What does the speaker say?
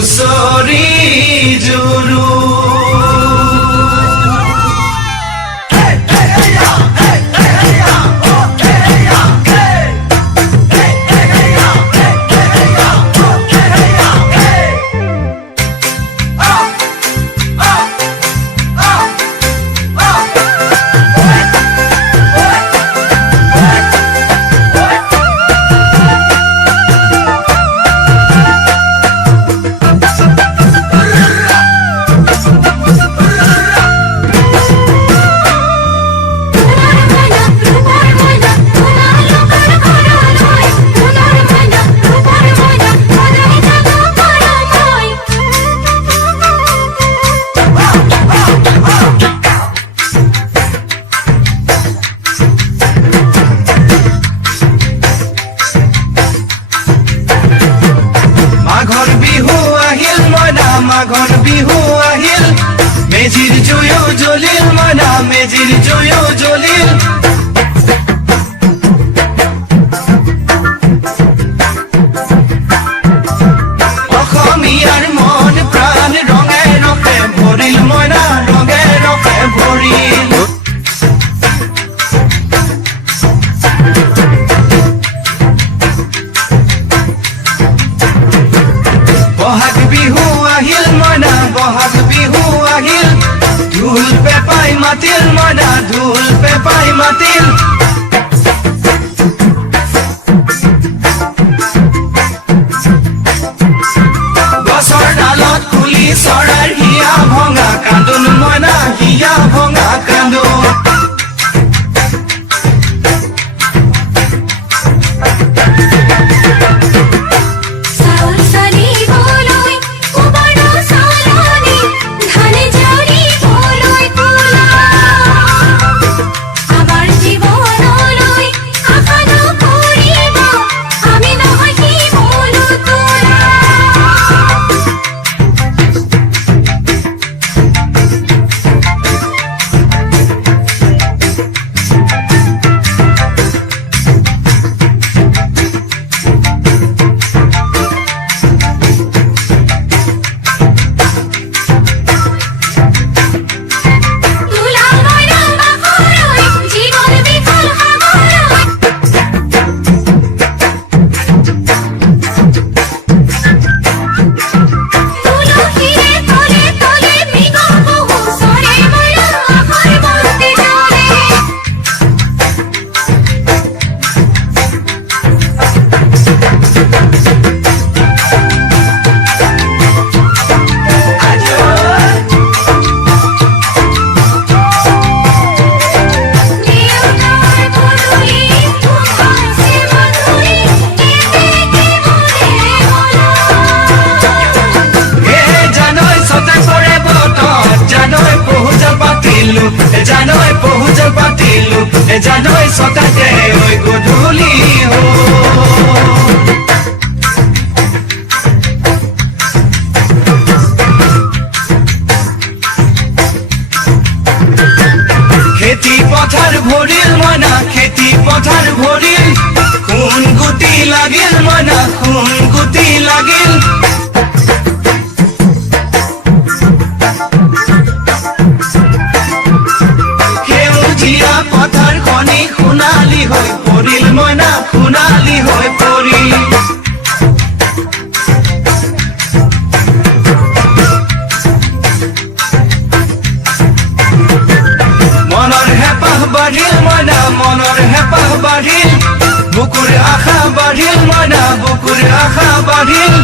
হুঁচৰি জুৰু মাঘৰ বিহু আহিল মেজিৰ জুয়ো জ্বলিল মনা মেজিৰ জুয়ো জ্বলিল অসমীয়াৰ মন প্ৰাণ ৰঙে ৰঙে ভৰিল মনা ৰঙে ৰঙে ভৰিল বহাগ বিহু আহিল মনা বহাগ বিহু আহিল ঢোল পেপাই মাতিল মনা ঢোল পেপাই মাতিল গছৰ ডালত কুলি চৰাইৰ হিয়া ভঙা কান্দোন মনা হিয়া ভঙা কান্দোন জানৈ পহুজ পাতিলো জানৈ সকাতে ওই গধূলি হো খেতি পথাৰ ভৰিল মনা খেতি পথাৰ ভৰিল খুন গুটি লাগিল মনা খুন গুটি লাগিল পথাৰ খনি সোণালী হৈ পৰিল মনা সোণালী হৈ পৰিল মনৰ হেঁপাহ বাঢ়িল মনা মনৰ হেঁপাহ বাঢ়িল বুকুৰ আশা বাঢ়িল মনা বুকুৰ আশা বাঢ়িল